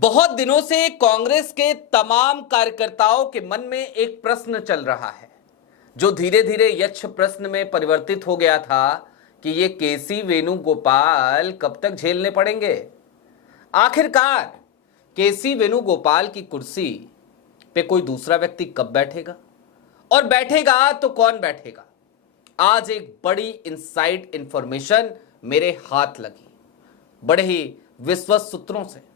बहुत दिनों से कांग्रेस के तमाम कार्यकर्ताओं के मन में एक प्रश्न चल रहा है, जो धीरे धीरे यक्ष प्रश्न में परिवर्तित हो गया था कि ये केसी वेणुगोपाल कब तक झेलने पड़ेंगे। आखिरकार केसी वेणुगोपाल की कुर्सी पे कोई दूसरा व्यक्ति कब बैठेगा, और बैठेगा तो कौन बैठेगा। आज एक बड़ी इनसाइड इंफॉर्मेशन मेरे हाथ लगी, बड़े ही विश्वस्त सूत्रों से,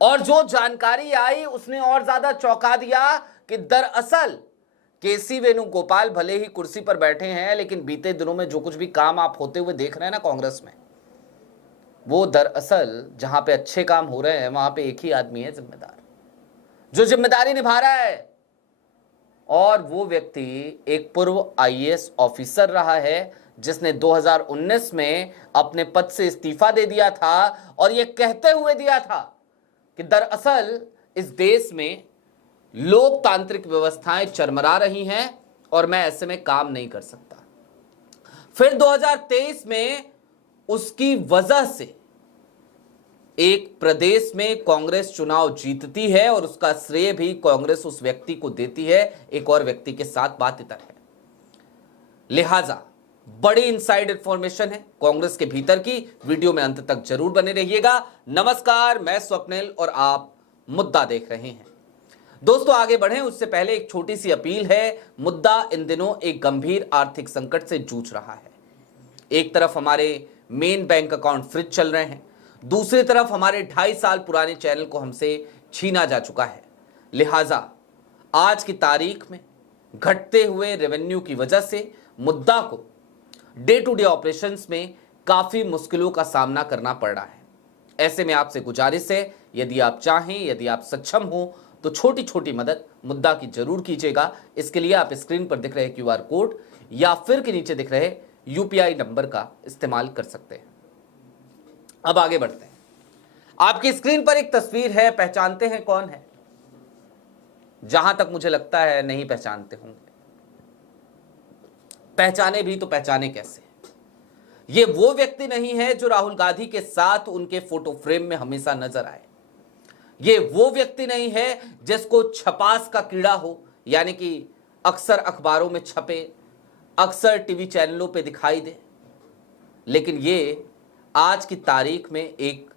और जो जानकारी आई उसने और ज्यादा चौंका दिया कि दरअसल केसी वेणुगोपाल भले ही कुर्सी पर बैठे हैं, लेकिन बीते दिनों में जो कुछ भी काम आप होते हुए देख रहे हैं ना कांग्रेस में, वो दरअसल जहां पे अच्छे काम हो रहे हैं वहां पे एक ही आदमी है जिम्मेदार, जो जिम्मेदारी निभा रहा है, और वो व्यक्ति एक पूर्व आईएएस ऑफिसर रहा है, जिसने 2019 में अपने पद से इस्तीफा दे दिया था और ये कहते हुए दिया था कि दरअसल इस देश में लोकतांत्रिक व्यवस्थाएं चरमरा रही हैं और मैं ऐसे में काम नहीं कर सकता। फिर 2023 में उसकी वजह से एक प्रदेश में कांग्रेस चुनाव जीतती है और उसका श्रेय भी कांग्रेस उस व्यक्ति को देती है। एक और व्यक्ति के साथ बात इतर है, लिहाजा बड़ी इनसाइड इंफॉर्मेशन है कांग्रेस के भीतर की। वीडियो में अंत तक जरूर बने रहिएगा। नमस्कार, मैं स्वप्निल और आप मुद्दा देख रहे हैं। दोस्तों, आगे बढ़ें उससे पहले एक छोटी सी अपील है। मुद्दा इन दिनों एक गंभीर आर्थिक संकट से जूझ रहा है। एक तरफ हमारे मेन बैंक अकाउंट फ्रीज चल रहे हैं, दूसरी तरफ हमारे 2.5 साल पुराने चैनल को हमसे छीना जा चुका है। लिहाजा आज की तारीख में घटते हुए रेवेन्यू की वजह से मुद्दा को डे टू डे ऑपरेशंस में काफी मुश्किलों का सामना करना पड़ रहा है। ऐसे में आपसे गुजारिश है, यदि आप चाहें, यदि आप सक्षम हो, तो छोटी छोटी मदद मुद्दा की जरूर कीजिएगा। इसके लिए आप स्क्रीन पर दिख रहे क्यूआर कोड या फिर के नीचे दिख रहे यूपीआई नंबर का इस्तेमाल कर सकते हैं। अब आगे बढ़ते हैं। आपकी स्क्रीन पर एक तस्वीर है, पहचानते हैं कौन है? जहां तक मुझे लगता है नहीं पहचानते होंगे। पहचाने भी तो पहचाने कैसे? ये वो व्यक्ति नहीं है जो राहुल गांधी के साथ उनके फोटो फ्रेम में हमेशा नजर आए। ये वो व्यक्ति नहीं है जिसको छपास का कीड़ा हो, यानी कि अक्सर अखबारों में छपे, अक्सर टीवी चैनलों पे दिखाई दे। लेकिन ये आज की तारीख में एक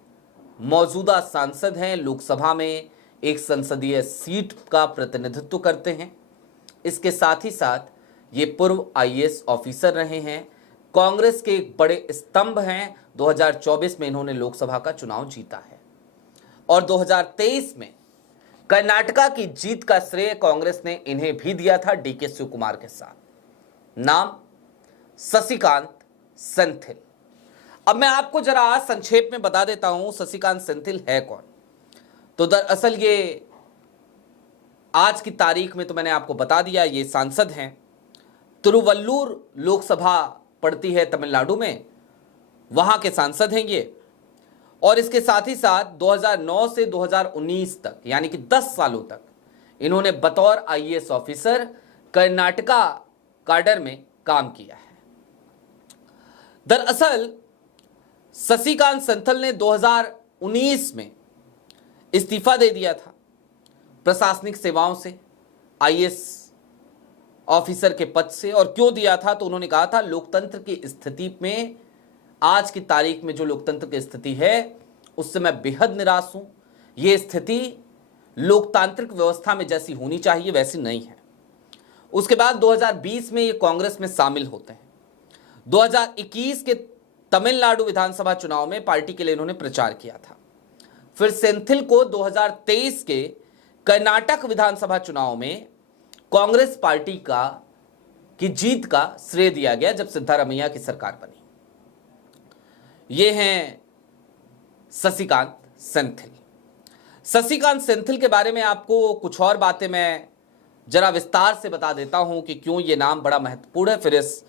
मौजूदा सांसद हैं, लोकसभा में एक संसदीय सीट का प्रतिनिधित्व करते हैं। इसके साथ ही साथ ये पूर्व आईएएस ऑफिसर रहे हैं, कांग्रेस के एक बड़े स्तंभ हैं। 2024 में इन्होंने लोकसभा का चुनाव जीता है और 2023 में कर्नाटका की जीत का श्रेय कांग्रेस ने इन्हें भी दिया था डीके शिव कुमार के साथ। नाम शशिकांत सेंथिल। अब मैं आपको जरा संक्षेप में बता देता हूं शशिकांत सेंथिल है कौन। तो दरअसल ये आज की तारीख में तो मैंने आपको बता दिया, ये सांसद हैं। तिरुवल्लूर लोकसभा पड़ती है तमिलनाडु में, वहां के सांसद हैं ये। और इसके साथ ही साथ 2009 से 2019 तक, यानी कि 10 सालों तक इन्होंने बतौर आईएएस ऑफिसर कर्नाटका काडर में काम किया है। दरअसल शशिकांत सेंथिल ने 2019 में इस्तीफा दे दिया था प्रशासनिक सेवाओं से, आईएएस ऑफिसर के पद से। और क्यों दिया था? तो उन्होंने कहा था लोकतंत्र की स्थिति में, आज की तारीख में जो लोकतंत्र की स्थिति है उससे मैं बेहद निराश हूं। यह स्थिति लोकतांत्रिक व्यवस्था में जैसी होनी चाहिए वैसी नहीं है। उसके बाद 2020 में ये कांग्रेस में शामिल होते हैं। 2021 के तमिलनाडु विधानसभा चुनाव में पार्टी के लिए इन्होंने प्रचार किया था। फिर सेंथिल को 2023 के कर्नाटक विधानसभा चुनाव में कांग्रेस पार्टी की जीत का श्रेय दिया गया जब सिद्धारमैया की सरकार बनी। ये हैं शशिकांत सेंथिल। शशिकांत सेंथिल के बारे में आपको कुछ और बातें मैं जरा विस्तार से बता देता हूं कि क्यों ये नाम बड़ा महत्वपूर्ण है। फिर इस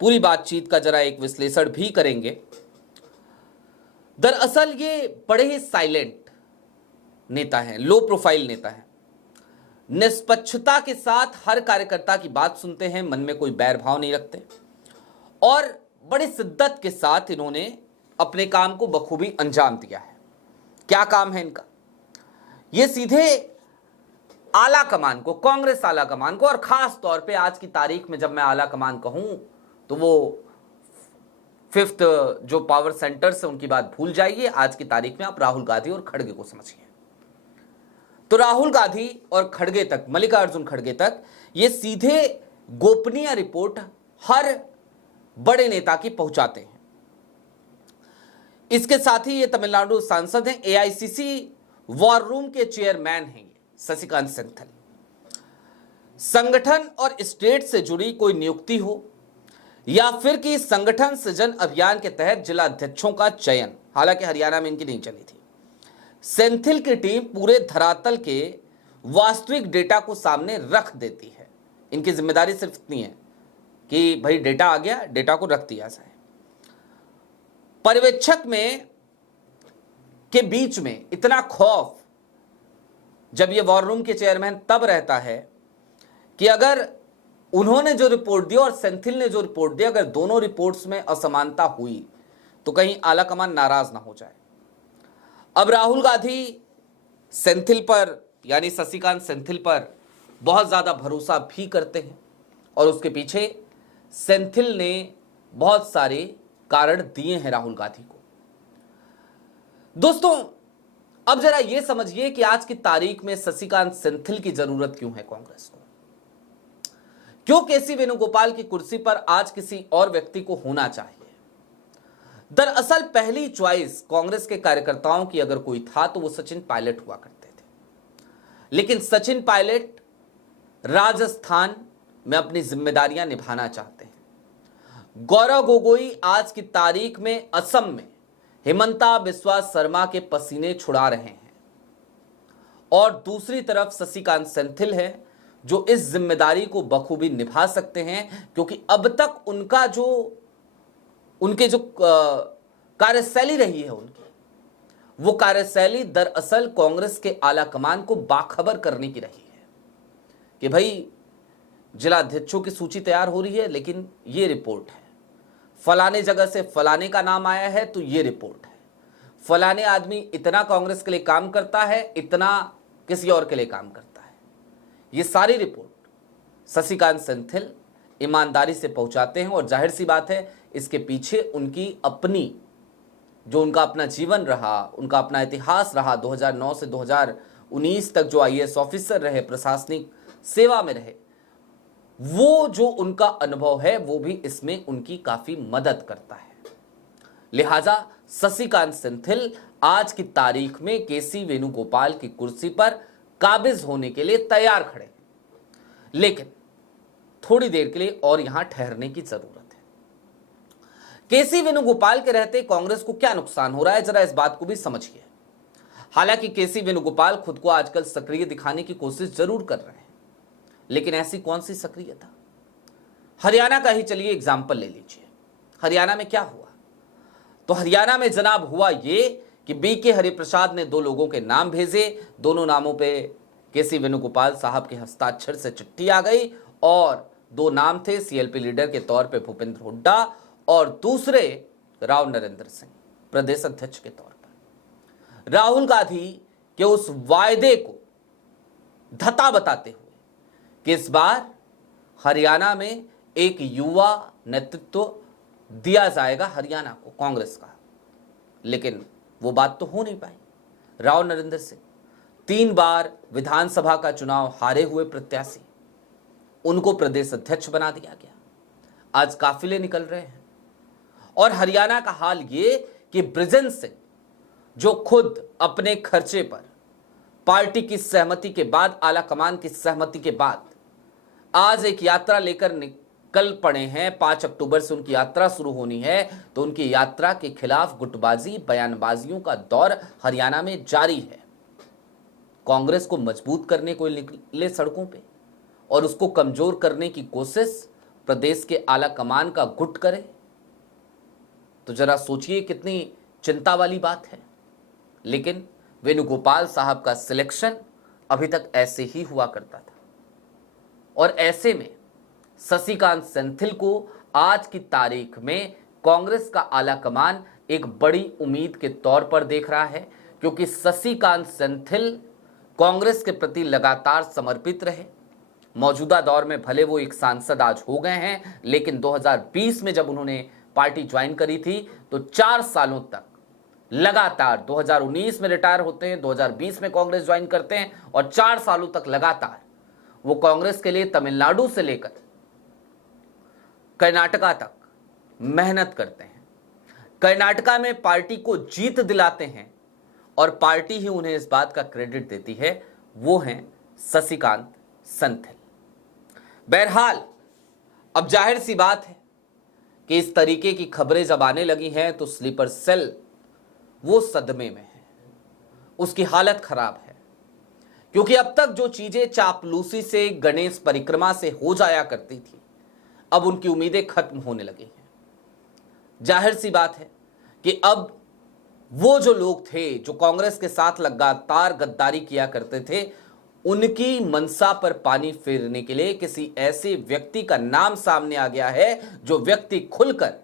पूरी बातचीत का जरा एक विश्लेषण भी करेंगे। दरअसल ये बड़े ही साइलेंट नेता हैं, लो प्रोफाइल नेता हैं। निष्पक्षता के साथ हर कार्यकर्ता की बात सुनते हैं, मन में कोई बैर भाव नहीं रखते और बड़ी शिद्दत के साथ इन्होंने अपने काम को बखूबी अंजाम दिया है। क्या काम है इनका? ये सीधे आला कमान को, कांग्रेस आला कमान को, और खास तौर पे आज की तारीख में जब मैं आला कमान कहूं तो वो फिफ्थ जो पावर सेंटर से उनकी बात भूल जाइए। आज की तारीख में आप राहुल गांधी और खड़गे को समझिए। तो राहुल गांधी और खड़गे तक, मल्लिकार्जुन खड़गे तक, ये सीधे गोपनीय रिपोर्ट हर बड़े नेता की पहुंचाते हैं। इसके साथ ही ये तमिलनाडु सांसद हैं, एआईसीसी वॉर रूम के चेयरमैन हैं शशिकांत सेंथिल। संगठन और स्टेट से जुड़ी कोई नियुक्ति हो या फिर कि संगठन सृजन अभियान के तहत जिला अध्यक्षों का चयन, हालांकि हरियाणा में इनकी नहीं चली थी, सेंथिल की टीम पूरे धरातल के वास्तविक डेटा को सामने रख देती है। इनकी जिम्मेदारी सिर्फ इतनी है कि भाई डेटा आ गया, डेटा को रख दिया जाए। पर्यवेक्षक में के बीच में इतना खौफ जब ये वॉर रूम के चेयरमैन तब रहता है कि अगर उन्होंने जो रिपोर्ट दी और सेंथिल ने जो रिपोर्ट दी, अगर दोनों रिपोर्ट्स में असमानता हुई तो कहीं आला कमान नाराज ना हो जाए। अब राहुल गांधी सेंथिल पर, यानी शशिकांत सेंथिल पर बहुत ज्यादा भरोसा भी करते हैं और उसके पीछे सेंथिल ने बहुत सारे कारण दिए हैं राहुल गांधी को। दोस्तों, अब जरा यह समझिए कि आज की तारीख में शशिकांत सेंथिल की जरूरत क्यों है कांग्रेस को। क्यों केसी वेणुगोपाल की कुर्सी पर आज किसी और व्यक्ति को होना चाहिए। दरअसल पहली चॉइस कांग्रेस के कार्यकर्ताओं की अगर कोई था तो वो सचिन पायलट हुआ करते थे, लेकिन सचिन पायलट राजस्थान में अपनी जिम्मेदारियां निभाना चाहते हैं। गौरव गोगोई आज की तारीख में असम में हिमंता बिस्वा शर्मा के पसीने छुड़ा रहे हैं और दूसरी तरफ शशिकांत सेंथिल है जो इस जिम्मेदारी को बखूबी निभा सकते हैं, क्योंकि अब तक उनके जो कार्यशैली रही है वो कार्यशैली दरअसल कांग्रेस के आला कमान को बाखबर करने की रही है कि भाई जिला अध्यक्षों की सूची तैयार हो रही है, लेकिन ये रिपोर्ट है, फलाने जगह से फलाने का नाम आया है तो ये रिपोर्ट है, फलाने आदमी इतना कांग्रेस के लिए काम करता है, इतना किसी और के लिए काम करता है। ये सारी रिपोर्ट शशिकांत सेंथिल ईमानदारी से पहुंचाते हैं और जाहिर सी बात है इसके पीछे उनकी अपनी, जो उनका अपना जीवन रहा, उनका अपना इतिहास रहा, 2009 से 2019 तक जो आईएएस ऑफिसर रहे, प्रशासनिक सेवा में रहे, वो जो उनका अनुभव है वो भी इसमें उनकी काफी मदद करता है। लिहाजा शशिकांत सेंथिल आज की तारीख में केसी वेणुगोपाल की कुर्सी पर काबिज होने के लिए तैयार खड़े, लेकिन थोड़ी देर के लिए और यहां ठहरने की जरूरत है। केसी वेणुगोपाल के रहते कांग्रेस को क्या नुकसान हो रहा है, जरा इस बात को भी समझिए। हालांकि केसी वेणुगोपाल खुद को आजकल सक्रिय दिखाने की कोशिश जरूर कर रहे हैं, लेकिन ऐसी कौन सी सक्रियता। हरियाणा का ही चलिए एग्जाम्पल ले लीजिए। हरियाणा में क्या हुआ, तो हरियाणा में जनाब हुआ ये कि बीके हरिप्रसाद ने 2 लोगों के नाम भेजे, दोनों नामों पे केसी वेणुगोपाल साहब के हस्ताक्षर से चिट्ठी आ गई और 2 नाम थे, सीएलपी लीडर के तौर पे भूपेंद्र हुड्डा और दूसरे राव नरेंद्र सिंह प्रदेश अध्यक्ष के तौर पर। राहुल गांधी के उस वायदे को धता बताते हुए कि इस बार हरियाणा में एक युवा नेतृत्व दिया जाएगा हरियाणा को कांग्रेस का, लेकिन वो बात तो हो नहीं पाई। राव नरेंद्र सिंह 3 बार विधानसभा का चुनाव हारे हुए प्रत्याशी, उनको प्रदेश अध्यक्ष बना दिया गया। आज काफिले निकल रहे हैं और हरियाणा का हाल ये कि बृजेंद्र सिंह, जो खुद अपने खर्चे पर पार्टी की सहमति के बाद, आला कमान की सहमति के बाद आज एक यात्रा लेकर निकल पड़े हैं। 5 अक्टूबर से उनकी यात्रा शुरू होनी है, तो उनकी यात्रा के खिलाफ गुटबाजी, बयानबाजियों का दौर हरियाणा में जारी है। कांग्रेस को मजबूत करने को निकले सड़कों पे और उसको कमजोर करने की कोशिश प्रदेश के आला कमान का गुट करे, तो जरा सोचिए कितनी चिंता वाली बात है। लेकिन वेणुगोपाल साहब का सिलेक्शन अभी तक ऐसे ही हुआ करता था और ऐसे में शशिकांत सेंथिल को आज की तारीख में कांग्रेस का आला कमान एक बड़ी उम्मीद के तौर पर देख रहा है, क्योंकि शशिकांत सेंथिल कांग्रेस के प्रति लगातार समर्पित रहे। मौजूदा दौर में भले वो एक सांसद आज हो गए हैं, लेकिन 2020 में जब उन्होंने पार्टी ज्वाइन करी थी तो 4 सालों तक लगातार 2019 में रिटायर होते हैं, 2020 में कांग्रेस ज्वाइन करते हैं और 4 सालों तक लगातार वो कांग्रेस के लिए तमिलनाडु से लेकर कर्नाटका तक मेहनत करते हैं। कर्नाटका में पार्टी को जीत दिलाते हैं और पार्टी ही उन्हें इस बात का क्रेडिट देती है। वो हैं शशिकांत सेंथिल। बहरहाल अब जाहिर सी बात है कि इस तरीके की खबरें जब आने लगी हैं तो स्लीपर सेल वो सदमे में है, उसकी हालत खराब है, क्योंकि अब तक जो चीजें चापलूसी से, गणेश परिक्रमा से हो जाया करती थी, अब उनकी उम्मीदें खत्म होने लगी हैं। जाहिर सी बात है कि अब वो जो लोग थे जो कांग्रेस के साथ लगातार गद्दारी किया करते थे, उनकी मनसा पर पानी फेरने के लिए किसी ऐसे व्यक्ति का नाम सामने आ गया है जो व्यक्ति खुलकर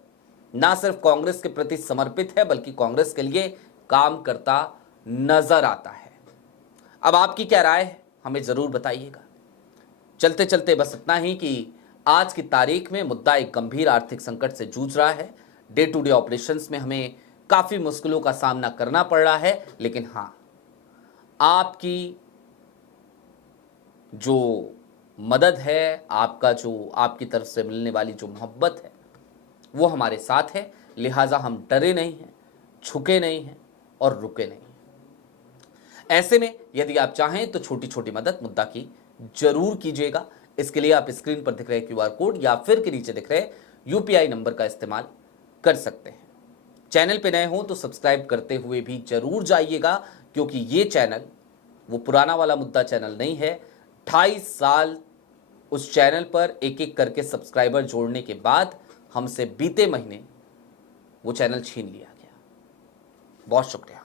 ना सिर्फ कांग्रेस के प्रति समर्पित है बल्कि कांग्रेस के लिए काम करता नजर आता है। अब आपकी क्या राय है, हमें जरूर बताइएगा। चलते चलते बस इतना ही कि आज की तारीख में मुद्दा एक गंभीर आर्थिक संकट से जूझ रहा है। डे टू डे ऑपरेशंस में हमें काफी मुश्किलों का सामना करना पड़ रहा है, लेकिन हां, आपकी जो मदद है, आपकी तरफ से मिलने वाली जो मोहब्बत है, वो हमारे साथ है। लिहाजा हम डरे नहीं हैं, झुके नहीं हैं और रुके नहीं हैं। ऐसे में यदि आप चाहें तो छोटी छोटी मदद मुद्दा की जरूर कीजिएगा। इसके लिए आप स्क्रीन पर दिख रहे QR कोड या फिर के नीचे दिख रहे UPI नंबर का इस्तेमाल कर सकते हैं। चैनल पे नए हो तो सब्सक्राइब करते हुए भी जरूर जाइएगा, क्योंकि ये चैनल वो पुराना वाला मुद्दा चैनल नहीं है। 28 साल उस चैनल पर एक एक करके सब्सक्राइबर जोड़ने के बाद हमसे बीते महीने वो चैनल छीन लिया गया। बहुत शुक्रिया।